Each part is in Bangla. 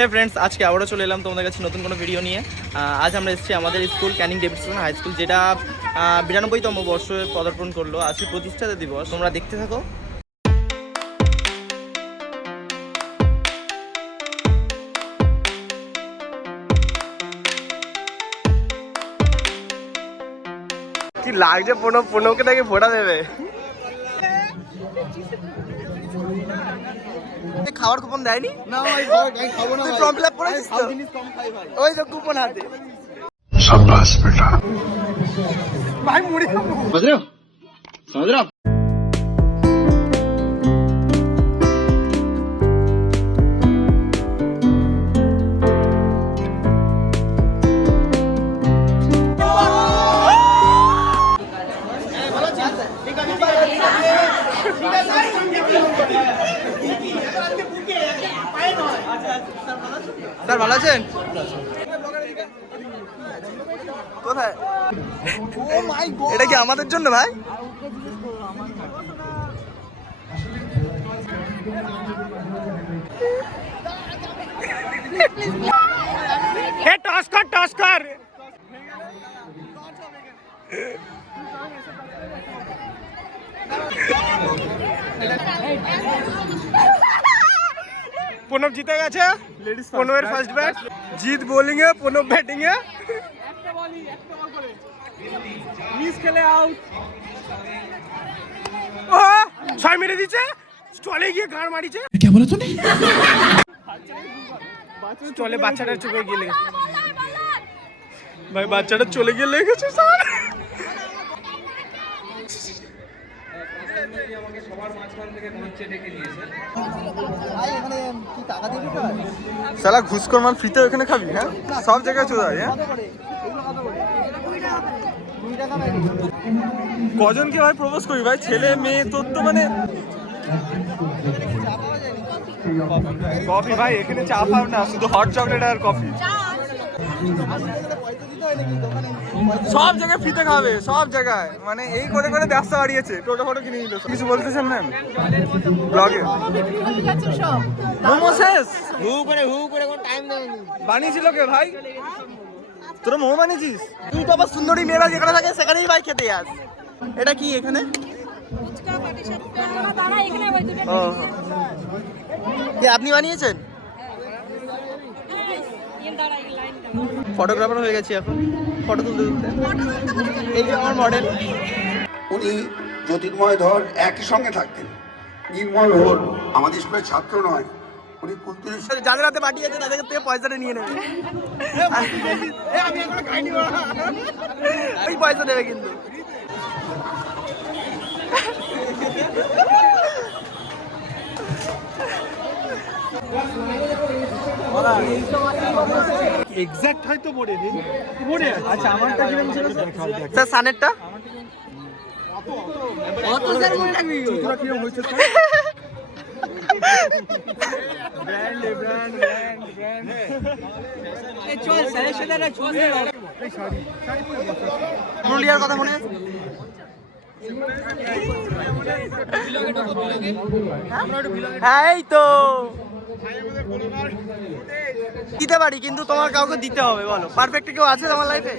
হে ফ্রেন্ডস আজকে আবারও চলে এলাম তোমাদের কাছে নতুন কোনো ভিডিও নিয়ে। আজ আমরা এসেছি আমাদের school Canning Davidson high school, যেটা বিরানব্বইতম বর্ষে পদার্পণ করল। আজকে প্রতিষ্ঠাতা দিবস, তোমরা দেখতে থাকো। কি লাগছে পনেরো পনেরোকে নাকি ফোটা দেবে? খাওয়ার কুপন দেয়নি? না ভাই ভাই খাব না তুই ফর্ম ফিল আপ করেছিস তো? জিনিস কম খাই ভাই। ওই তো কুপন হাতে। সাব্বাস বেটা। ভাই মুড়ি খাব বুঝছ বুঝছ স্যার ভালো আছেন? কোথায়? এটা কি আমাদের জন্য ভাই? হে টস কর টস কর। প্রণব জিতে গেছে। প্রণবের ফার্স্ট ব্যাট জিত বোলিং এ প্রণব ব্যাটিং এ। ও ছয় মেরে দিচ্ছে স্টলে গিয়ে গাড় মারিছে। কে বলে তুমি স্টলে বাচ্চাটা চলে গিয়ে ভাই বাচ্চাটা চলে গিয়ে লেগেছে স্যার। সালা ঘুষখোর মাল ফ্রিতে ওখানে খাবি হ্যাঁ? সব জায়গায় চলে যায় হ্যাঁ? কজনকে ভাই প্রপোজ করি? ভাই ছেলে মেয়ে তোর তো মানে কফি ভাই এখানে চা পাও না শুধু হট চকলেট আর কফি সব জায়গায় ফিতে খাবে সব জায়গায়। মানে এই করে করে ব্যবসা বাড়িয়েছে টোটো ফটো কিনে নিল কিছু বলতেছেন ম্যাম? ব্লগে? মোমো শেষ? হু করে হু করে কোনো টাইম দেয়নি বানিয়েছিল কে ভাই? তোরা মোমো বানিয়েছিস? তুই তো আবার সুন্দরী মেয়েরা যেখানে থাকে সেখানেই ভাই খেতে যাস। এটা কি এখানে? আপনি বানিয়েছেন? ফটোগ্রাফার হয়ে গেছি এখন ফটো তুলতে তুলতে। এই যে আমার মডেল উনি জ্যোতির্ময় ধর একই সঙ্গে থাকতেন। নির্মল হোল আমাদের স্কুলের ছাত্র নয়। উনি কুলতুলি যাদের হাতে পাঠিয়েছে তাদের থেকে পয়সাটা নিয়ে নেবে ওই পয়সা দেবে কিন্তু। এক্সাক্ট হয়তো পড়ে নেই পড়ে আচ্ছা আমারটা কীরকম ছিল? স্যার সানেরটা? অত স্যার মনে রাখবি তোরা কীরকম হয়েছে ব্র্যান্ড ব্র্যান্ড ব্র্যান্ড ব্র্যান্ড চল স্যারের সাথে একটা ছবি এই শাড়ি শাড়ি পরে বসো পুরুলিয়ার কথা মনে আছে? হ্যাঁ এই তো। দিতে পারি, কিন্তু তোমার কাউকে দিতে হবে, বলো। পারফেক্ট কেউ আছে তোমার লাইফে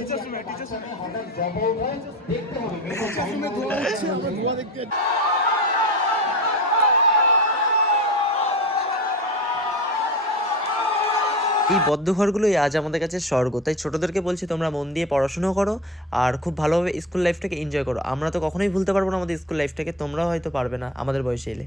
এই বদ্ধ ঘরগুলোই আজ আমাদের কাছে স্বর্গ। তাই ছোটদেরকে বলছি, তোমরা মন দিয়ে পড়াশোনা করো আর খুব ভালোভাবে স্কুল লাইফটাকে এনজয় করো। আমরা তো কখনোই ভুলতে পারব না আমাদের স্কুল লাইফটাকে তোমরাও হয়তো পারবে না আমাদের বয়সে এলে।